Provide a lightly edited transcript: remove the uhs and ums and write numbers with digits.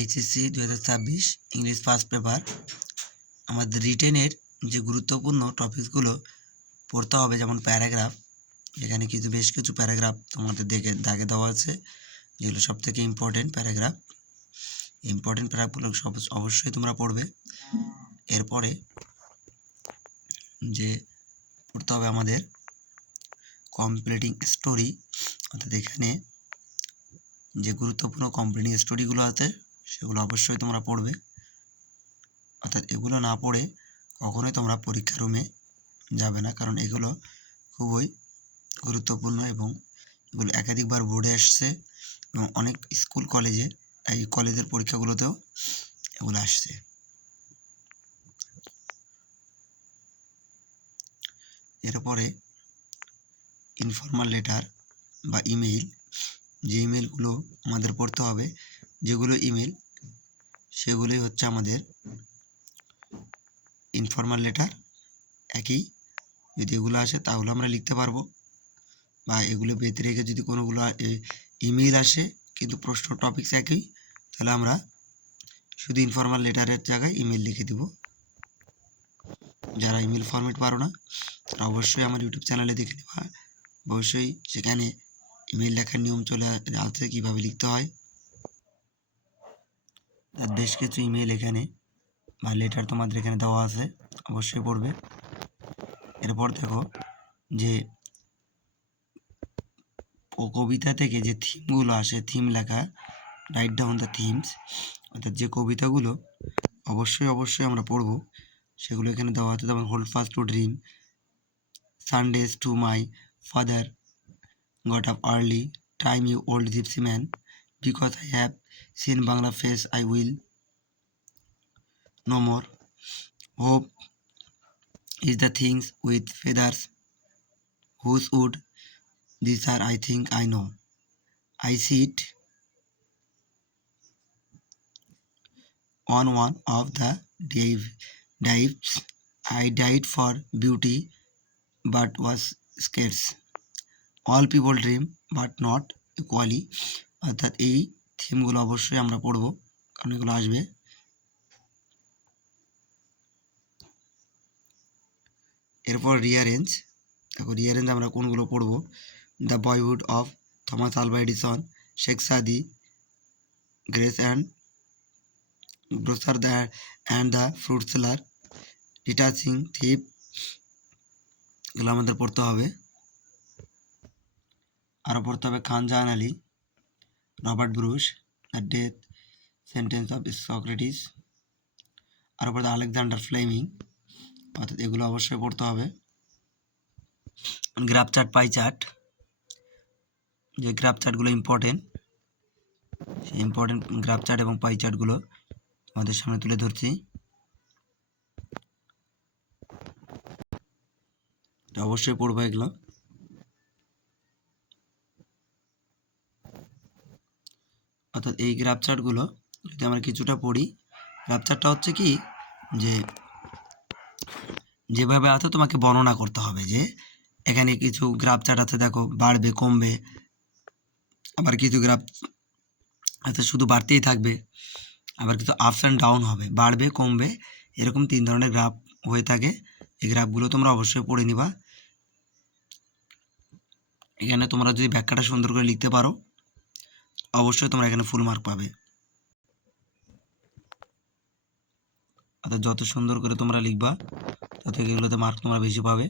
HSC 2026 English first paper আমাদের রিটেনের যে গুরুত্বপূর্ণ টপিকসগুলো পড়তে হবে, যেমন প্যারাগ্রাফ। এখানে কিন্তু বেশ কিছু প্যারাগ্রাফ তোমাদের দাগে দেওয়া আছে, যেগুলো সব থেকে ইম্পর্টেন্ট প্যারাগ্রাফ প্যারাগ্রাফগুলো অবশ্যই তোমরা পড়বে। এরপরে যে পড়তে হবে আমাদের কমপ্লিটিং স্টোরি, অর্থাৎ এখানে যে গুরুত্বপূর্ণ কমপ্লিটিং স্টোরিগুলো আছে সেগুলো অবশ্যই তোমরা পড়বে। অর্থাৎ এগুলো না পড়ে কখনোই তোমরা পরীক্ষা রুমে যাবে না, কারণ এগুলো খুবই গুরুত্বপূর্ণ এবং এগুলো একাধিকবার বোর্ডে আসছে এবং অনেক স্কুল কলেজে এই কলেজের পরীক্ষাগুলোতেও এগুলো আসছে। এরপরে ইনফর্মাল লেটার বা ইমেইল, যে ইমেলগুলো আমাদের পড়তে হবে, যেগুলো ইমেল সেগুলোই হচ্ছে আমাদের ইনফর্মাল লেটার। একই যদি এগুলো আসে তাহলে আমরা লিখতে পারবো, বা এগুলো বেঁধে রেখে যদি কোনোগুলো ইমেল আসে কিন্তু প্রশ্ন টপিকস একই, তাহলে আমরা শুধু ইনফর্মাল লেটারের জায়গায় ইমেল লিখে দিব। যারা ইমেল ফরম্যাট পারো না তারা অবশ্যই আমার ইউটিউব চ্যানেলে দেখে নেবা, অবশ্যই সেখানে ইমেল লেখার নিয়ম চলে আসছে, কীভাবে লিখতে হয়। তার বেশ কিছু ইমেল এখানে বা লেটার তোমাদের এখানে দেওয়া আছে, অবশ্যই পড়বে। এরপর দেখো যে কবিতা থেকে যে থিমগুলো আসে, থিম লেখা, রাইট ডাউন দ্য থিমস, অর্থাৎ যে কবিতাগুলো অবশ্যই আমরা পড়বো সেগুলো এখানে দেওয়া আছে। যেমন hold fast to dream, Sundays too my father got up early, time you old gypsy man, because I have seen Bangla face I will no more, hope is the things with feathers whose wood these are I think I know, I sit on one of the dives, I died for beauty but was scarce, all people dream but not equally। অর্থাৎ এই থিমগুলো অবশ্যই আমরা পড়ব, কারণ এগুলো আসবে। এরপর rearrange, দেখো রিয়ারেঞ্জ আমরা কোনগুলো পড়ব। The boyhood of Thomas Alva Edison, Sheikh Sadi, গ্রেস and grocer and the fruit seller, ডিটাচিং থিপ, এগুলো আমাদের পড়তে হবে। আরও পড়তে হবে Khan Jahan Ali, Robert Bruce, the death sentence of Socrates, আরও পড়তে আলেকজান্ডার ফ্লেমিং, অর্থাৎ এগুলো অবশ্যই পড়তে হবে। গ্রাফ চার্ট, পাই চার্ট, যে গ্রাফ চার্টগুলো ইম্পর্টেন্ট, সেই ইম্পর্টেন্ট গ্রাফ চার্ট এবং পাই চার্টগুলো তোমাদের সামনে তুলে ধরছি। অবশ্যই পড়বো এগুলো। অর্থাৎ এই গ্রাফ চার্টগুলো যদি আমরা কিছুটা পড়ি, গ্রাফ চার্টটা হচ্ছে কি, যে যেভাবে আছে তোমাকে বর্ণনা করতে হবে, যে এখানে কিছু গ্রাফ চার্ট আছে, দেখো বাড়বে কমবে, আবার কিছু গ্রাফ আছে শুধু বাড়তেই থাকবে, আবার কিছু আপস অ্যান্ড ডাউন হবে, বাড়বে কমবে, এরকম 3 ধরনের গ্রাফ হয়ে থাকে। এই গ্রাফগুলো তোমরা অবশ্যই পড়ে নিবা। এখানে তোমরা যদি ব্যাখ্যাটা সুন্দর করে লিখতে পারো অবশ্যই তোমরা এখানে ফুল মার্ক পাবে। অর্থাৎ যত সুন্দর করে তোমরা লিখবা তত এগুলোতে মার্ক তোমরা বেশি পাবে।